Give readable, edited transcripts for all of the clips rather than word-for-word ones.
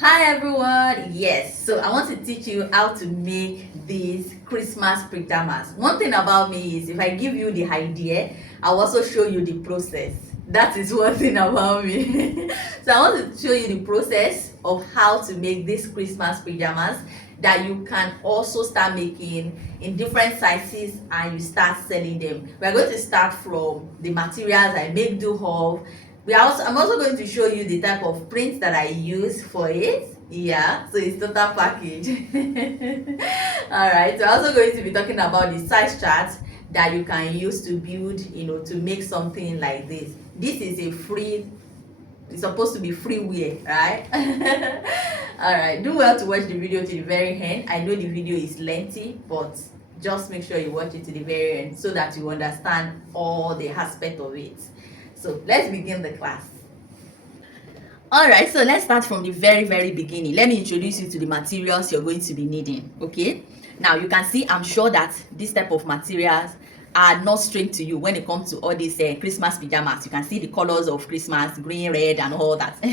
Hi everyone. Yes, so I want to teach you how to make these Christmas pajamas. One thing about me is if I give you the idea, I'll also show you the process. That is one thing about me. So I want to show you the process of how to make these Christmas pajamas that you can also start making in different sizes and you start selling them. We're going to start from the materials I make do of. I'm also going to show you the type of print that I use for it. Yeah, so it's total package. All right, so I'm also going to be talking about the size chart that you can use to build, to make something like this. This is a free, it's supposed to be freeware, right? All right, do well to watch the video to the very end. I know the video is lengthy, but just make sure you watch it to the very end so that you understand all the aspect of it. So let's begin the class. All right, so let's start from the very beginning. Let me introduce you to the materials you're going to be needing. Okay, now you can see, I'm sure that this type of materials are not strange to you when it comes to all these Christmas pajamas. You can see the colors of Christmas, green, red, and all that.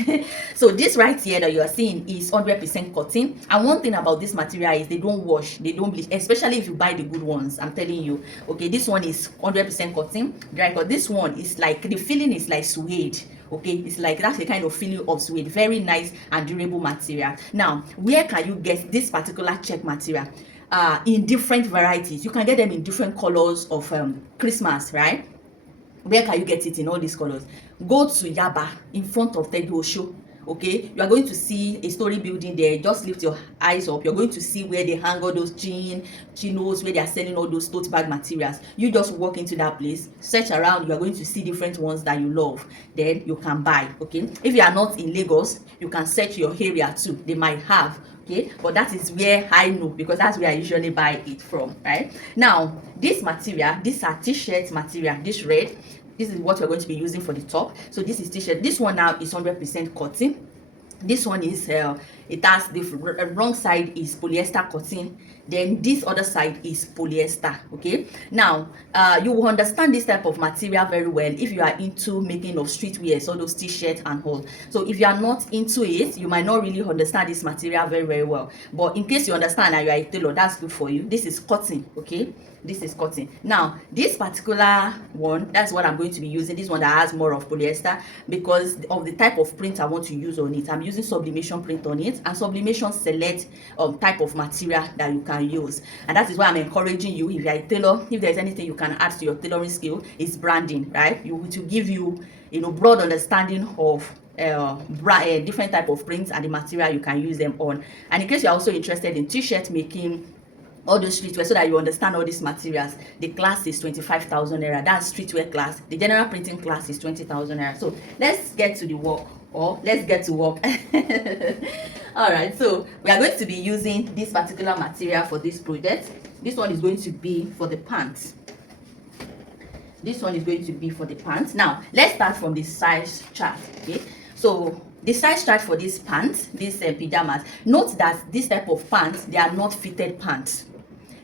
So this right here that you are seeing is 100% cotton. And one thing about this material is they don't wash, they don't bleach, especially if you buy the good ones. I'm telling you. Okay, this one is 100% cotton, dry cotton. This one is like, the feeling is like suede. Okay, it's like that's the kind of feeling of suede. Very nice and durable material. Now, where can you get this particular check material? In different varieties. You can get them in different colors of Christmas, right? Where can you get it in all these colors? Go to Yaba in front of Tedo. Okay, you are going to see a story building there. Just lift your eyes up. You're going to see where they hang all those chinos, where they are selling all those tote bag materials. You just walk into that place, search around. You are going to see different ones that you love. Then you can buy. Okay, if you are not in Lagos, you can search your area too. They might have. Okay, but that is where I know, because that's where I usually buy it from. Right now, this material, these are t-shirt material. This red, this is what we're going to be using for the top. So this is t-shirt. This one now is 100% cotton. This one is it has the wrong side is polyester cotton, then this other side is polyester. Okay, now you will understand this type of material very well if you are into making of streetwear, so those t-shirts and all. So if you are not into it, you might not really understand this material very well, but in case you understand and you are a tailor, that's good for you. This is cotton. Okay, this is cotton. Now this particular one, that's what I'm going to be using. This one that has more of polyester because of the type of print I want to use on it. I'm using sublimation print on it, and sublimation select type of material that you can use. And that is why I'm encouraging you, if you're a tailor, if there's anything you can add to your tailoring skill, is branding, right? To give you, broad understanding of different type of prints and the material you can use them on. And in case you're also interested in t-shirt making, all those streetwear, so that you understand all these materials, the class is 25,000 naira. That's streetwear class. The general printing class is 20,000 naira. So let's get to the work, or let's get to work. All right, so we are going to be using this particular material for this project. This one is going to be for the pants. This one is going to be for the pants. Now let's start from the size chart. Okay, so the size chart for these pants, these pajamas, note that this type of pants, they are not fitted pants.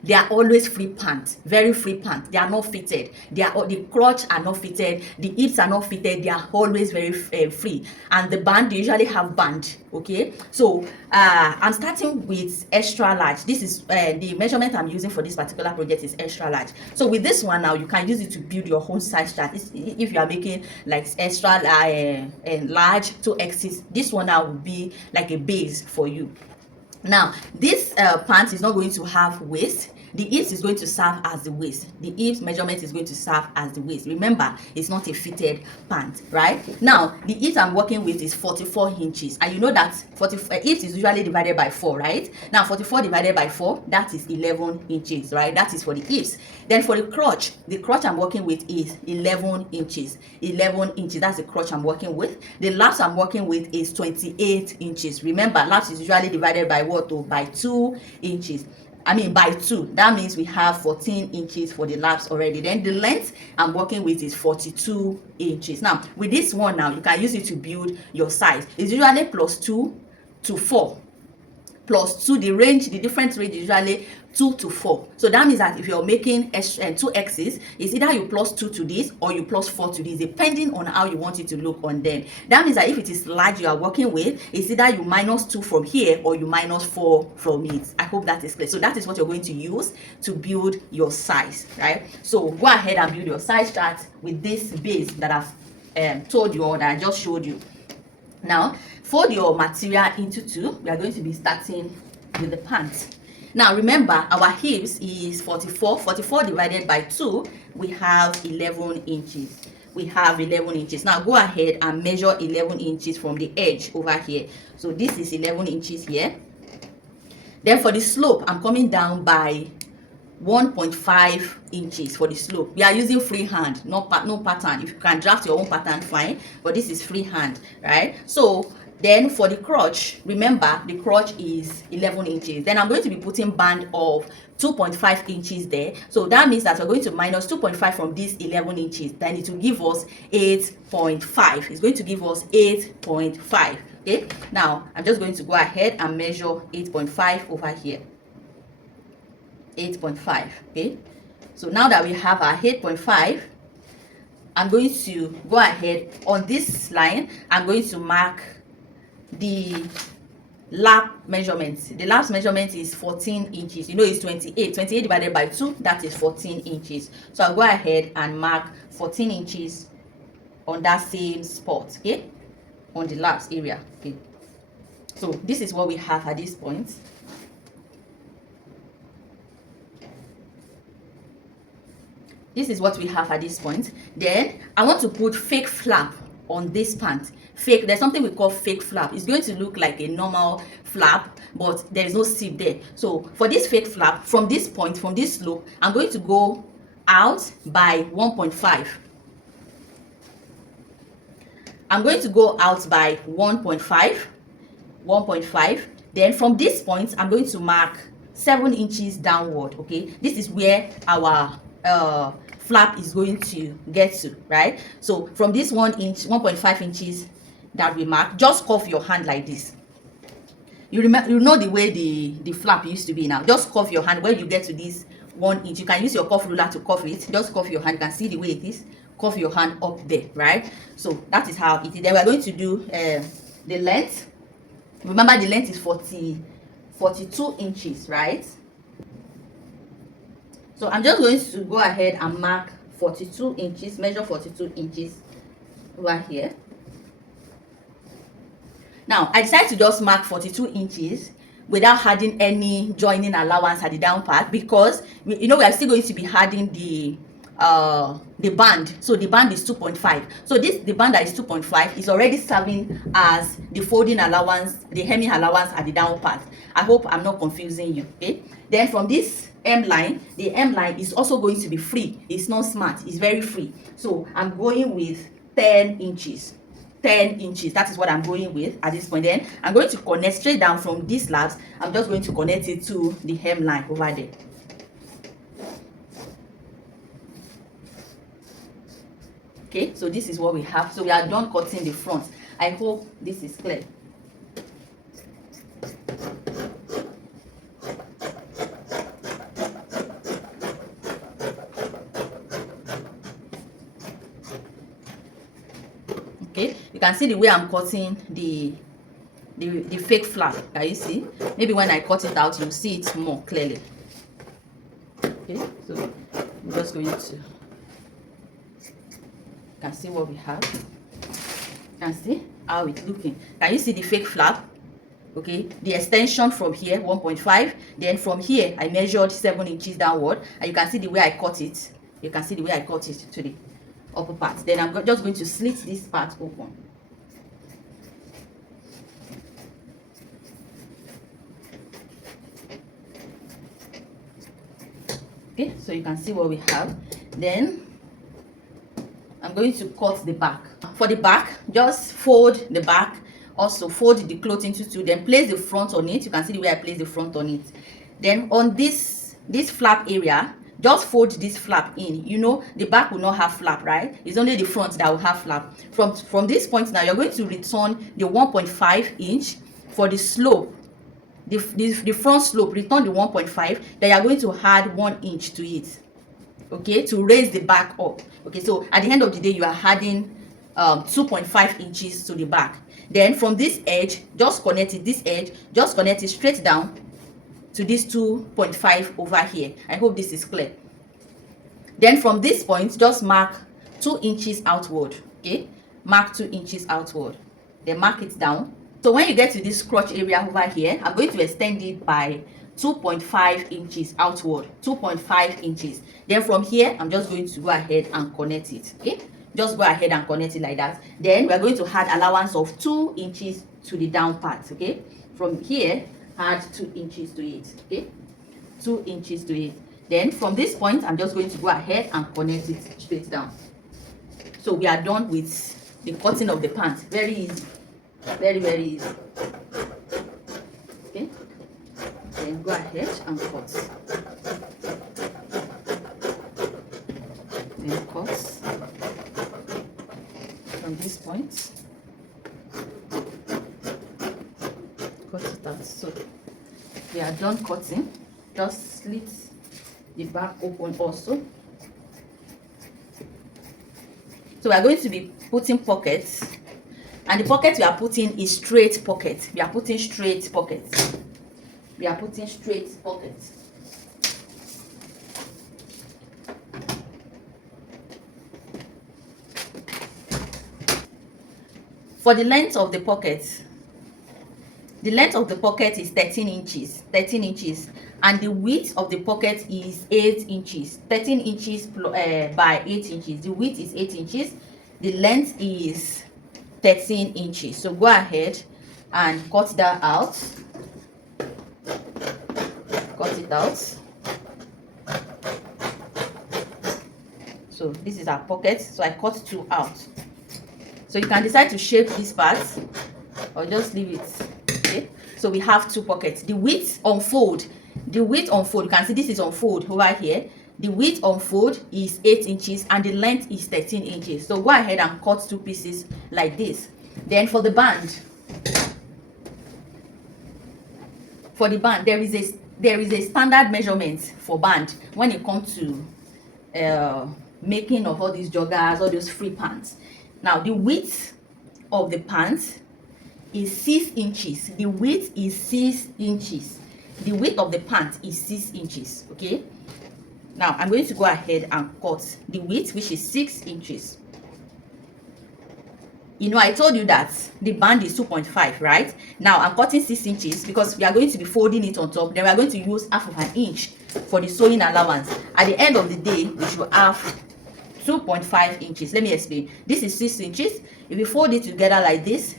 They are always free pants, very free pants. They are not fitted. The crotch are not fitted. The hips are not fitted. They are always very free. And the band, they usually have band. Okay, so I'm starting with extra large. This is the measurement I'm using for this particular project is extra large. So with this one now, you can use it to build your own size chart. If you are making like extra large 2X's, this one now will be like a base for you. Now this pants is not going to have waist. The hips is going to serve as the waist. The hips measurement is going to serve as the waist. Remember, it's not a fitted pant, right? Now the hips I'm working with is 44 inches, and you know that hips is usually divided by 4, right? Now 44 divided by 4, that is 11 inches, right? That is for the hips. Then for the crotch I'm working with is 11 inches. 11 inches, that's the crotch I'm working with. The laps I'm working with is 28 inches. Remember, laps is usually divided by what? By 2 inches. By 2. That means we have 14 inches for the laps already. Then the length I'm working with is 42 inches. Now with this one now, you can use it to build your size. It's usually +2 to 4. plus 2. The different range is usually 2 to 4. So that means that if you're making 2x's, it's either you plus 2 to this or you plus 4 to this, depending on how you want it to look on them. That means that if it is large you are working with, it's either you minus 2 from here or you minus 4 from it. I hope that is clear. So that is what you're going to use to build your size, right? So go ahead and build your size chart with this base that I've told you, or that I just showed you. Now fold your material into 2. We are going to be starting with the pants. Now remember, our hips is 44 divided by 2, we have 11 inches. We have 11 inches. Now go ahead and measure 11 inches from the edge over here. So this is 11 inches here. Then for the slope, I'm coming down by 1.5 inches for the slope. We are using freehand, no pattern. If you can draft your own pattern, fine, but this is freehand, right? So then for the crotch, remember the crotch is 11 inches. Then I'm going to be putting band of 2.5 inches there. So that means that we're going to minus 2.5 from this 11 inches. Then it will give us 8.5. It's going to give us 8.5. Okay, now I'm just going to go ahead and measure 8.5 over here. 8.5. Okay, so now that we have our 8.5, I'm going to go ahead on this line. I'm going to mark the lap measurement. The lap measurement is 14 inches. You know, it's 28 divided by 2, that is 14 inches. So I'll go ahead and mark 14 inches on that same spot, okay, on the laps area. Okay, so this is what we have at this point. This is what we have at this point. Then I want to put fake flap on this pant. Fake, there's something we call fake flap. It's going to look like a normal flap, but there is no zip there. So for this fake flap, from this point, from this slope, I'm going to go out by 1.5. I'm going to go out by 1.5. Then from this point, I'm going to mark 7 inches downward. Okay, this is where our flap is going to get to, right? So from this 1.5 inches that we mark, just cuff your hand like this. You remember, you know the way the flap used to be now. Just cuff your hand when you get to this 1 inch. You can use your cuff ruler to cuff it. Just cuff your hand. You can see the way it is. Cuff your hand up there, right? So that is how it is. Then we're going to do the length. Remember, the length is 42 inches, right? So I'm just going to go ahead and mark 42 inches, measure 42 inches right here. Now I decided to just mark 42 inches without adding any joining allowance at the down part, because we are still going to be adding the band. So the band is 2.5. So the band that is 2.5 is already serving as the folding allowance, the hemming allowance at the down part. I hope I'm not confusing you. Okay, then from this M line, the M line is also going to be free. It's not smart, it's very free. So I'm going with 10 inches. 10 inches, that is what I'm going with at this point. Then I'm going to connect straight down from these slabs. I'm just going to connect it to the hem line over there. Okay, so this is what we have. So we are done cutting the front. I hope this is clear. Okay, you can see the way I'm cutting the fake flap. Can you see? Maybe when I cut it out, you'll see it more clearly. Okay, so I'm just going to, can see what we have. Can see how it's looking. Can you see the fake flap? Okay, the extension from here 1.5. Then from here I measured 7 inches downward, and you can see the way I cut it. You can see the way I cut it to the upper part. Then I'm just going to slit this part open. Okay, so you can see what we have. Then I'm going to cut the back. For the back, just fold the back. Also fold the cloth into 2. Then place the front on it. You can see the way I place the front on it. Then on this flap area, just fold this flap in. You know, the back will not have flap, right? It's only the front that will have flap. From this point now, you're going to return the 1.5 inch for the slope the front slope, return the 1.5, then you are going to add 1 inch to it, okay, to raise the back up. Okay, so at the end of the day you are adding 2.5 inches to the back. Then from this edge, just connect it, this edge, just connect it straight down to this 2.5 over here. I hope this is clear. Then from this point, just mark 2 inches outward. Okay, mark 2 inches outward, then mark it down. So when you get to this crotch area over here, I'm going to extend it by 2.5 inches outward, 2.5 inches. Then from here, I'm just going to go ahead and connect it. Okay, just go ahead and connect it like that. Then we're going to add allowance of 2 inches to the down part. Okay, from here, add 2 inches to it. Okay, 2 inches to it. Then from this point, I'm just going to go ahead and connect it straight down. So we are done with the cutting of the pants. Very easy, very, very easy. Okay, then go ahead and cut. Then cut from this point. Cut it out. So we are done cutting. Just slit the back open also. So we are going to be putting pockets, and the pocket we are putting is straight pocket. We are putting straight pockets. We are putting straight pockets. For the length of the pocket is 13 inches. 13 inches. And the width of the pocket is 8 inches. 13 inches by 8 inches. The width is 8 inches. The length is 13 inches. So go ahead and cut that out. Cut it out. So this is our pocket. So I cut 2 out. So you can decide to shape this part or just leave it. Okay. So we have 2 pockets. The width on fold. You can see this is on fold over here. The width on fold is 8 inches and the length is 13 inches. So go ahead and cut 2 pieces like this. Then for the band, there is a standard measurement for band when it comes to making of all these joggers, all those free pants. Now the width of the pants is 6 inches. The width is 6 inches. The width of the pant is 6 inches. Okay, now I'm going to go ahead and cut the width, which is 6 inches. You know, I told you that the band is 2.5, right? Now I'm cutting 6 inches because we are going to be folding it on top. Then we are going to use half of an inch for the sewing allowance. At the end of the day, we should have 2.5 inches. Let me explain. This is 6 inches. If we fold it together like this,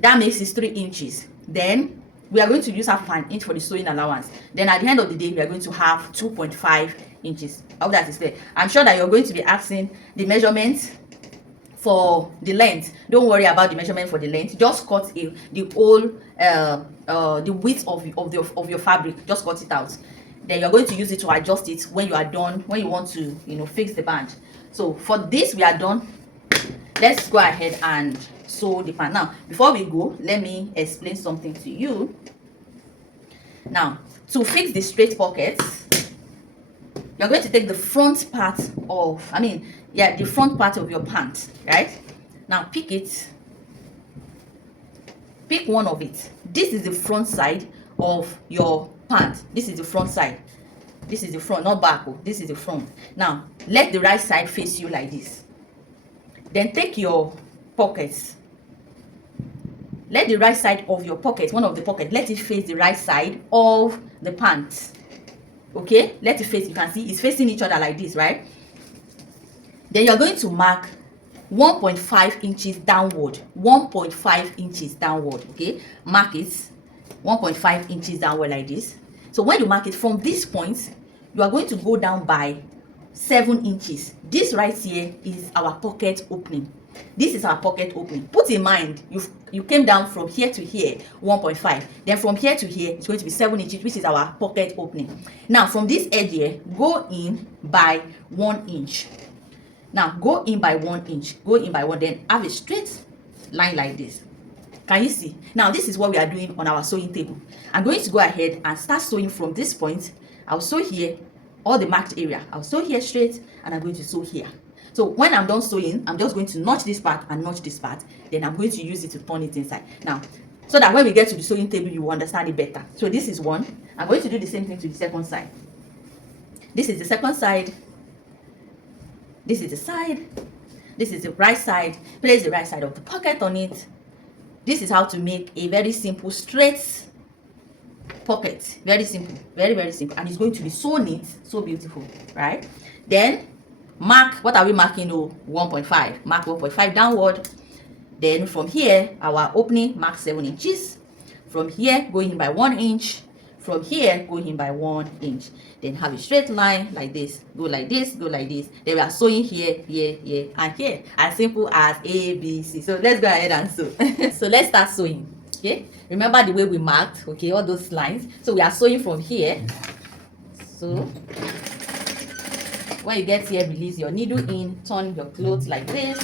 that makes it 3 inches. Then we are going to use half of an inch for the sewing allowance. Then at the end of the day, we are going to have 2.5 inches. I hope that is clear. I'm sure that you're going to be asking the measurements for the length. Don't worry about the measurement for the length. Just cut the whole the width of your fabric. Just cut it out. Then you're going to use it to adjust it when you are done, when you want to, you know, fix the band. So for this, we are done. Let's go ahead and sew the pant. Now before we go, let me explain something to you. Now to fix the straight pockets, you're going to take the front part of the front part of your pant, right? Now pick one of it. This is the front side of your pant. This is the front side. This is the front, not back. This is the front. Now let the right side face you like this. Then take your pockets. Let the right side of your pocket, one of the pockets, let it face the right side of the pants. Okay, let it face, you can see it's facing each other like this, right? Then you're going to mark 1.5 inches downward. 1.5 inches downward. Okay, mark it 1.5 inches downward like this. So when you mark it from this point, you are going to go down by 7 inches. This right here is our pocket opening. This is our pocket opening. Put in mind, you came down from here to here 1.5, then from here to here it's going to be 7 inches, which is our pocket opening. Now from this edge here, go in by 1 inch. Now go in by 1 inch, go in by 1, then have a straight line like this. Can you see? Now this is what we are doing on our sewing table. I'm going to go ahead and start sewing from this point. I'll sew here, all the marked area. I'll sew here straight, and I'm going to sew here. So when I'm done sewing, I'm just going to notch this part and notch this part. Then I'm going to use it to turn it inside. Now, so that when we get to the sewing table, you will understand it better. So this is one. I'm going to do the same thing to the second side. This is the second side. This is the side. This is the right side. Place the right side of the pocket on it. This is how to make a very simple straight pocket. Very simple. Very, very simple. And it's going to be so neat, so beautiful, right? Then mark, what are we marking? Oh, 1.5. Mark 1.5 downward. Then from here, our opening, mark 7 inches. From here, going in by 1 inch. From here, go in by 1 inch. Then have a straight line like this. Go like this, go like this. Then we are sewing here, here, here, and here. As simple as A, B, C. So let's go ahead and sew. So let's start sewing. Okay? Remember the way we marked, okay, all those lines. So we are sewing from here. So when you get here, release your needle in, turn your clothes like this.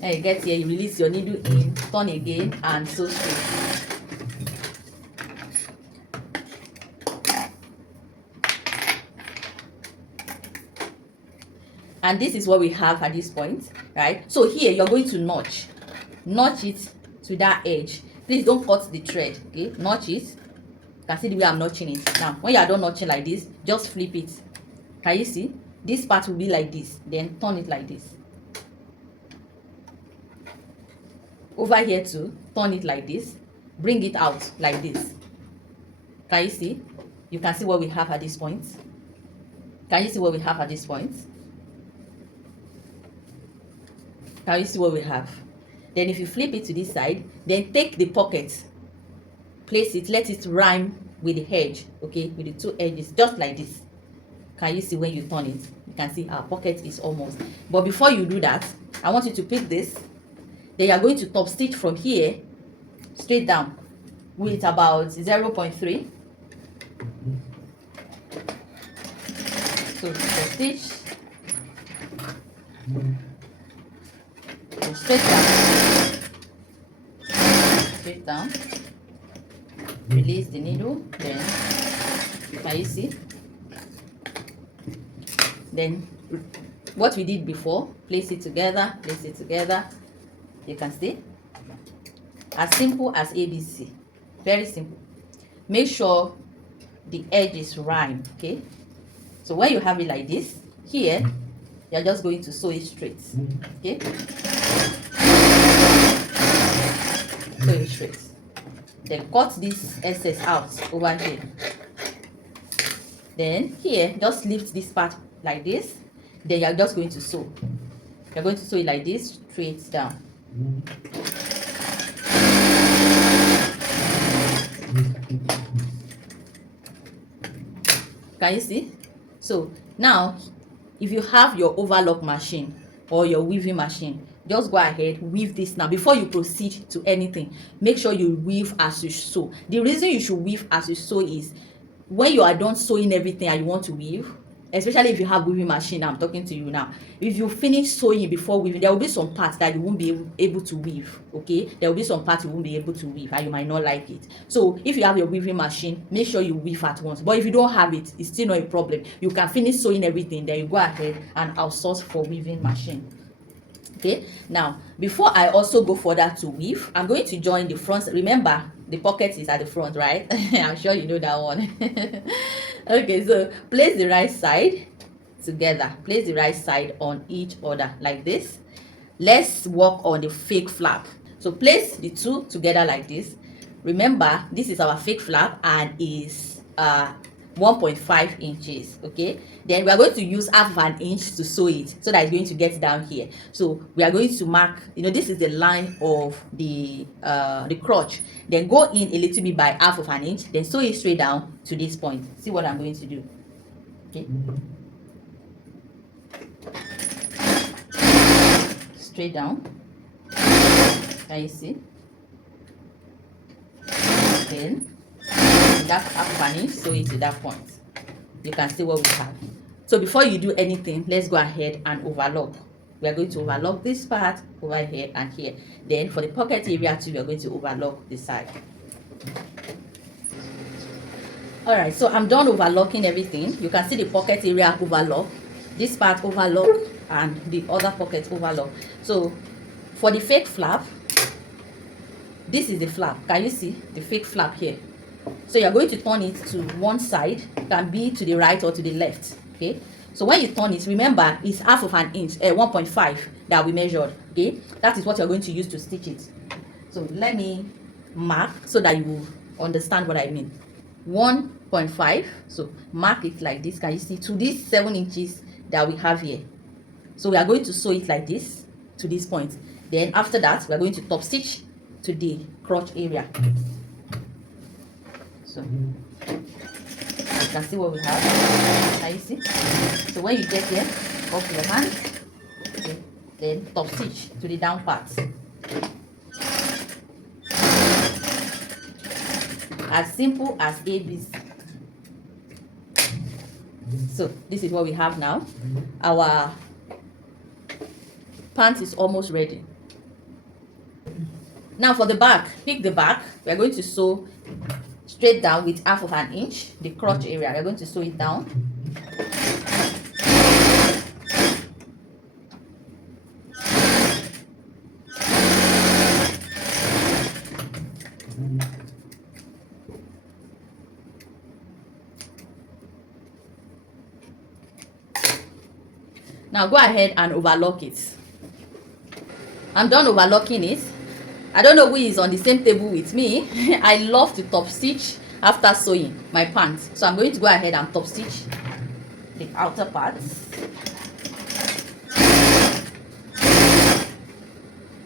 Then you get here, you release your needle in, turn again, and sew straight. And this is what we have at this point, right? So here you're going to notch it to that edge. Please don't cut the thread, okay? Notch it. You can see the way I'm notching it. Now when you are done notching like this, just flip it. Can you see? This part will be like this, then turn it like this. Over here too, turn it like this, bring it out like this. Can you see? You can see what we have at this point. Can you see what we have at this point? Can you see what we have? Then if you flip it to this side, then take the pocket, place it, let it rhyme with the edge, okay, with the two edges, just like this. Can you see when you turn it? You can see our pocket is almost. But before you do that, I want you to pick this. Then you are going to top stitch from here straight down with about 0.3. So top stitch. So straight down, release the needle, then can you see? Then what we did before, place it together, you can see, as simple as ABC, very simple. Make sure the edges rhyme, okay? So when you have it like this, here you're just going to sew it straight, okay? Sew it straight. Then cut this excess out over here. Then here, just lift this part like this. Then you're just going to sew. You're going to sew it like this, straight down. Can you see? So now, if you have your overlock machine or your weaving machine, just go ahead, weave this now. Before you proceed to anything, make sure you weave as you sew. The reason you should weave as you sew is when you are done sewing everything and you want to weave, especially if you have weaving machine, I'm talking to you now. If you finish sewing before weaving, there will be some parts that you won't be able to weave, okay? There will be some parts you won't be able to weave and you might not like it. So if you have your weaving machine, make sure you weave at once. But if you don't have it, it's still not a problem. You can finish sewing everything, then you go ahead and outsource for weaving machine. Okay, now before I also go further to weave, I'm going to join the front. Remember, the pocket is at the front, right? I'm sure you know that one. Okay, so place the right side together. Place the right side on each other like this. Let's work on the fake flap. So place the two together like this. Remember, this is our fake flap and is 1.5 inches. Okay, then we are going to use half of an inch to sew it so that it's going to get down here. So we are going to mark, you know, this is the line of the crotch. Then go in a little bit by half of an inch, then sew it straight down to this point. See what I'm going to do. Okay, straight down. Can you see? Then that half of an inch, sew it to that point. You can see what we have. So before you do anything, let's go ahead and overlock. we are going to overlock this part over here and here. Then for the pocket area too, we are going to overlock the side. All right, so I'm done overlocking everything. You can see the pocket area overlock, this part overlock, and the other pocket overlock. So for the fake flap, this is the flap. Can you see the fake flap here? So you're going to turn it to one side. It can be to the right or to the left. Okay, so when you turn it, remember it's half of an inch, 1.5 that we measured. Okay, that is what you're going to use to stitch it. So let me mark so that you will understand what I mean. 1.5, so mark it like this. Can you see to these 7 inches that we have here? So we are going to sew it like this to this point. Then after that, we are going to top stitch to the crotch area. So you can see what we have. Can you see? So when you get here, off your hand, okay, then top stitch to the down part. As simple as ABC. So this is what we have now. Our pants is almost ready. Now for the back, pick the back. We are going to sew straight down with half of an inch, the crotch area. We are going to sew it down. Now go ahead and overlock it. I'm done overlocking it. I don't know who is on the same table with me. I love to top stitch after sewing my pants. So I'm going to go ahead and top stitch the outer parts.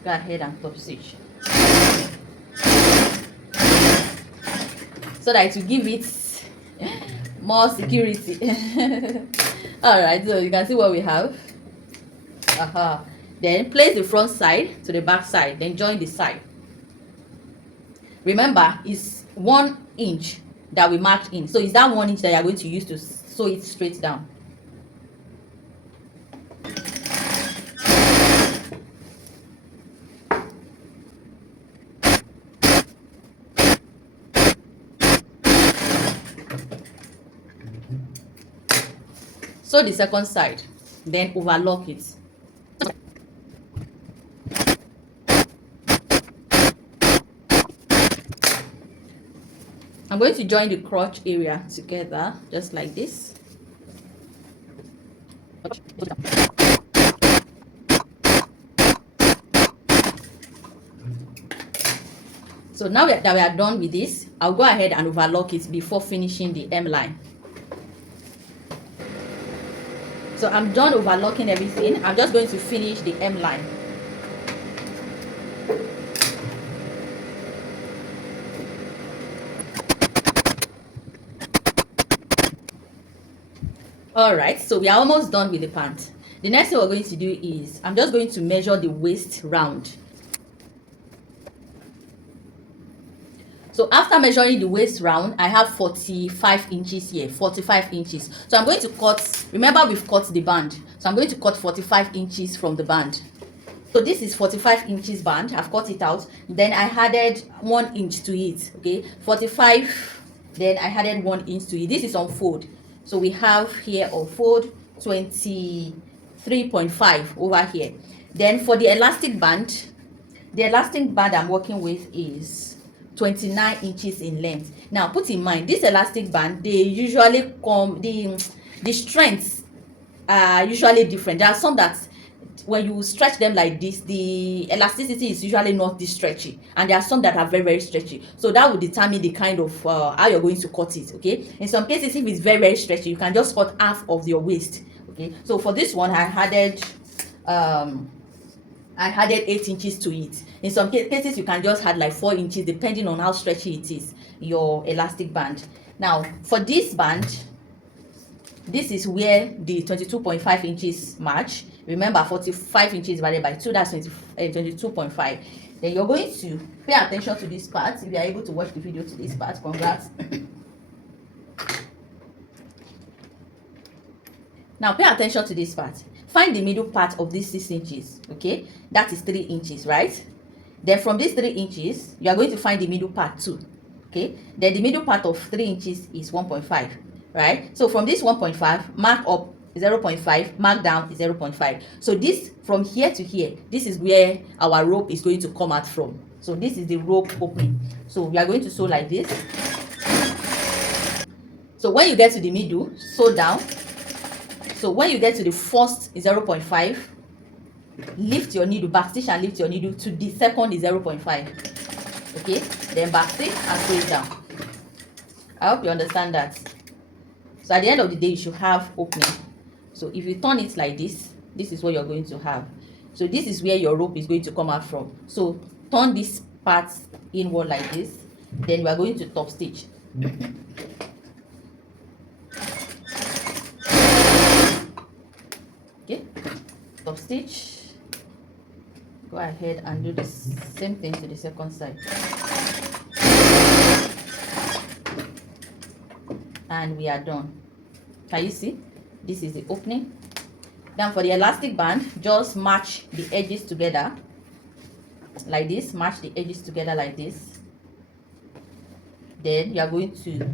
Go ahead and top stitch. So that it will give it more security. Alright, so you can see what we have. Then place the front side to the back side, then join the side. Remember, it's 1 inch that we marked in. So it's that 1 inch that you are going to use to sew it straight down. Sew the second side, then overlock it. I'm going to join the crotch area together, just like this. So now that we are done with this, I'll go ahead and overlock it before finishing the hem line. So I'm done overlocking everything. I'm just going to finish the hem line. Alright, so we are almost done with the pant. The next thing we're going to do is I'm just going to measure the waist round. So after measuring the waist round, I have 45 inches here, 45 inches. So I'm going to cut, remember we've cut the band. So I'm going to cut 45 inches from the band. So this is 45 inches band. I've cut it out. Then I added 1 inch to it, okay? 45, then I added 1 inch to it. This is on fold. So we have here on fold 23.5 over here. Then for the elastic band I'm working with is 29 inches in length. Now put in mind, this elastic band, they usually come, the strengths are usually different. There are some that when you stretch them like this, the elasticity is usually not this stretchy, and there are some that are very, very stretchy. So that will determine the kind of how you're going to cut it. Okay, in some cases, if it's very, very stretchy, you can just cut half of your waist. Okay, so for this one, I added 8 inches to it. In some cases, you can just add like 4 inches depending on how stretchy it is, your elastic band. Now for this band, this is where the 22.5 inches match. Remember, 45 inches divided by 2, that's 22.5. Then you're going to pay attention to this part. If you are able to watch the video to this part, congrats. Now pay attention to this part. find the middle part of this 6 inches. Okay, that is 3 inches, right? Then from this 3 inches, you are going to find the middle part too. Okay, then the middle part of 3 inches is 1.5, right? So from this 1.5, mark up 0.5, mark down is 0.5. So this, from here to here, this is where our rope is going to come out from. So this is the rope opening. So we are going to sew like this. So when you get to the middle, sew down. So when you get to the first 0.5, lift your needle, backstitch and lift your needle to the second 0.5. Okay, then backstitch and sew it down. I hope you understand that. So at the end of the day, you should have opening. So if you turn it like this, this is what you're going to have. So this is where your rope is going to come out from. So turn this part inward like this. Then we are going to top stitch. Okay, top stitch. Go ahead and do the same thing to the second side. And we are done. Can you see? This is the opening. Then for the elastic band, just match the edges together like this. Match the edges together like this. Then you are going to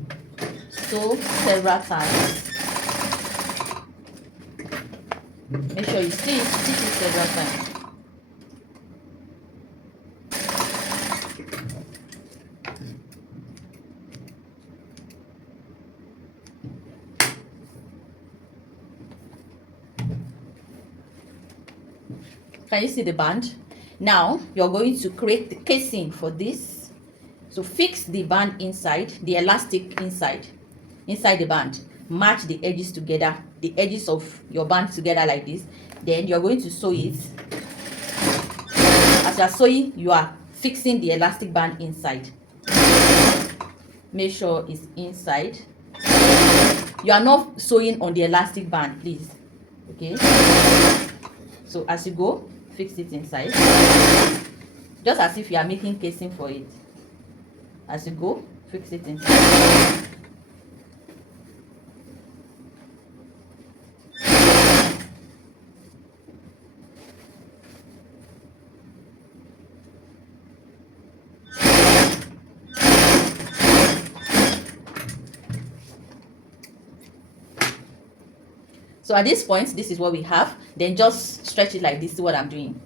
sew several times. Make sure you stitch it several times. Can you see the band? Now you're going to create the casing for this. So fix the band inside, the elastic inside the band. Match the edges together, the edges of your band together like this. Then you're going to sew it. As you are sewing, you are fixing the elastic band inside. Make sure it's inside. You are not sewing on the elastic band, please. Okay, so as you go, fix it inside, just as if you are making casing for it. As you go, fix it inside. So at this point, this is what we have. Then just stretch it like this. See what I'm doing?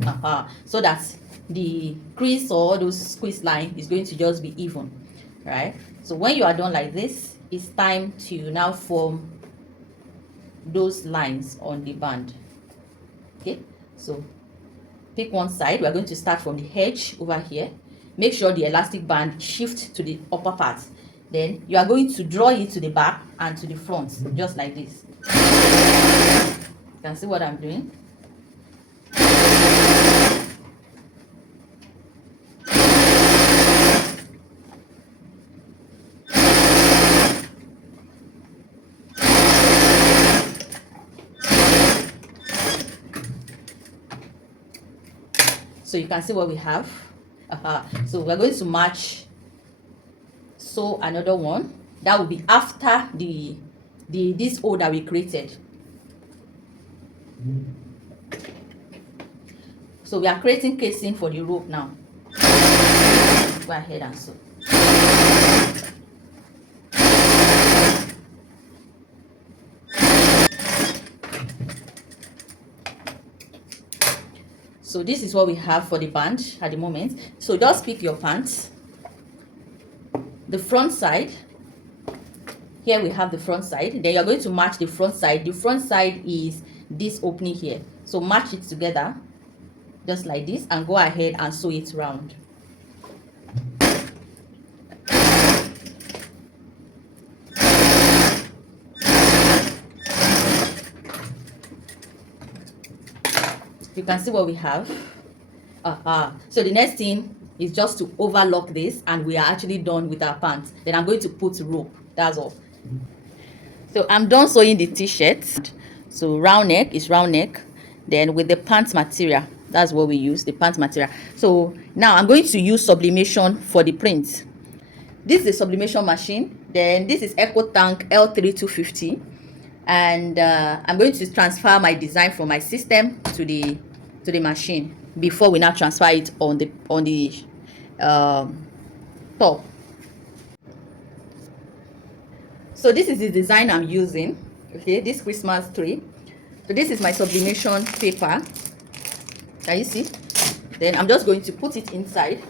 So that the crease or those squeeze line is going to just be even, right? So when you are done like this, it's time to now form those lines on the band. Okay, so pick one side. We are going to start from the edge over here. Make sure the elastic band shifts to the upper part. Then you are going to draw it to the back and to the front, just like this. You can see what I'm doing. So you can see what we have. So we're going to match. So another one that will be after this hole that we created. So we are creating casing for the rope now. Go ahead and sew. So this is what we have for the band at the moment. So just pick your pants. The front side. Here we have the front side. Then you're going to match the front side. The front side is this opening here. So match it together just like this and go ahead and sew it round. You can see what we have. So the next thing is just to overlock this and we are actually done with our pants. Then I'm going to put rope. That's all. So I'm done sewing the t-shirt. So round neck is round neck. Then with the pants material, that's what we use, the pants material. So now I'm going to use sublimation for the print. This is a sublimation machine. Then this is Eco Tank L3250. and I'm going to transfer my design from my system to the machine before we now transfer it on the top. So this is the design I'm using. Okay, this Christmas tree. So this is my sublimation paper. Can you see? Then I'm just going to put it inside.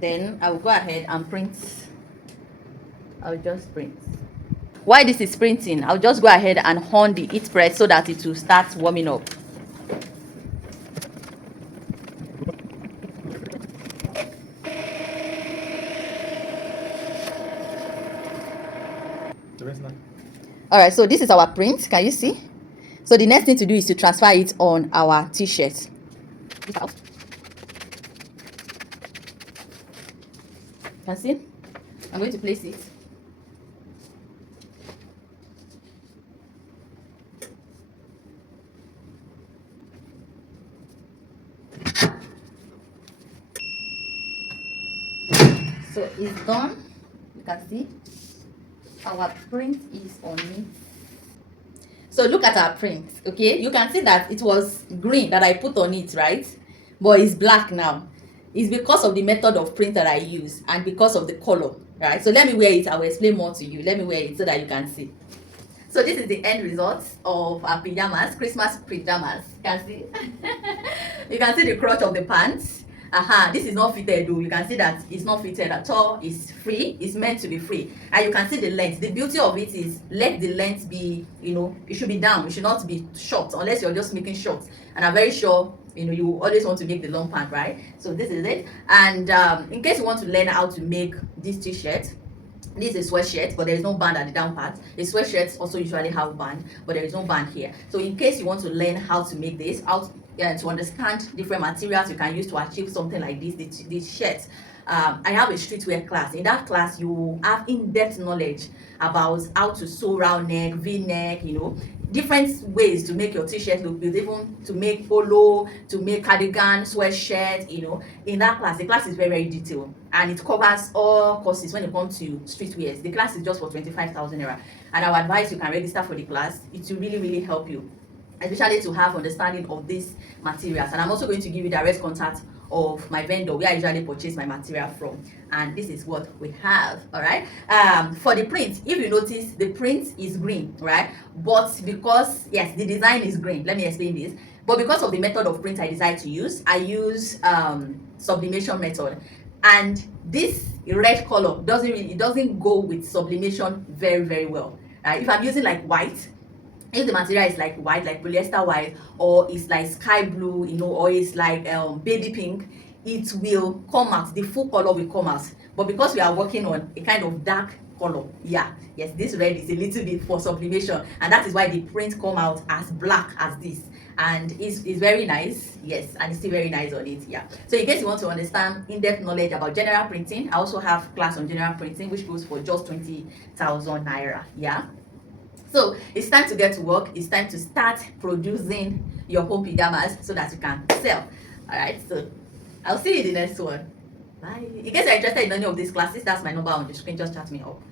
Then I will go ahead and print. I'll just print. While this is printing, I'll just go ahead and on the heat press so that it will start warming up. Alright, so this is our print. Can you see? So the next thing to do is to transfer it on our t-shirt. Can you see? I'm going to place it. So it's done. You can see our print is on it. So look at our print. Okay, you can see that it was green that I put on it, right? But it's black now. It's because of the method of print that I use and because of the color, right? So let me wear it. I will explain more to you. Let me wear it so that you can see. So this is the end result of our pajamas, Christmas pajamas. You can see. You can see the crotch of the pants. This is not fitted though. You can see that it's not fitted at all. It's free. It's meant to be free. And you can see the length. The beauty of it is let the length be, it should be down. It should not be short unless you're just making shorts. And I'm very sure, you always want to make the long pant, right? So this is it. And in case you want to learn how to make this t-shirt, this is a sweatshirt, but there is no band at the down part. The sweatshirts also usually have band, but there is no band here. So in case you want to learn how to make this, to understand different materials you can use to achieve something like this shirts, I have a streetwear class. In that class, you have in-depth knowledge about how to sew round neck, v-neck, different ways to make your t-shirt look beautiful, even to make polo, to make cardigan, sweatshirt. In that class, the class is very, very detailed and it covers all courses when it comes to streetwear. The class is just for 25,000 naira, and I would advise you can register for the class. It will really, really help you, especially to have understanding of these materials. And I'm also going to give you direct contact of my vendor where I usually purchase my material from, and this is what we have. All right, for the print, if you notice, the print is green, right? But because, yes, the design is green, let me explain this. But because of the method of print I decide to use, I use sublimation method, and this red color doesn't go with sublimation very, very well. If I'm using like white, if the material is like white, like polyester white, or it's like sky blue, or it's like baby pink, it will come out, the full color will come out. But because we are working on a kind of dark color, yes, this red is a little bit for sublimation, and that is why the print come out as black as this, and it's very nice. Yes, and it's still very nice on it. So in case you want to understand in-depth knowledge about general printing, I also have class on general printing which goes for just 20,000 naira. So it's time to get to work. It's time to start producing your home pajamas so that you can sell. All right, so I'll see you in the next one. Bye. In case you're interested in any of these classes, that's my number on the screen. Just chat me up.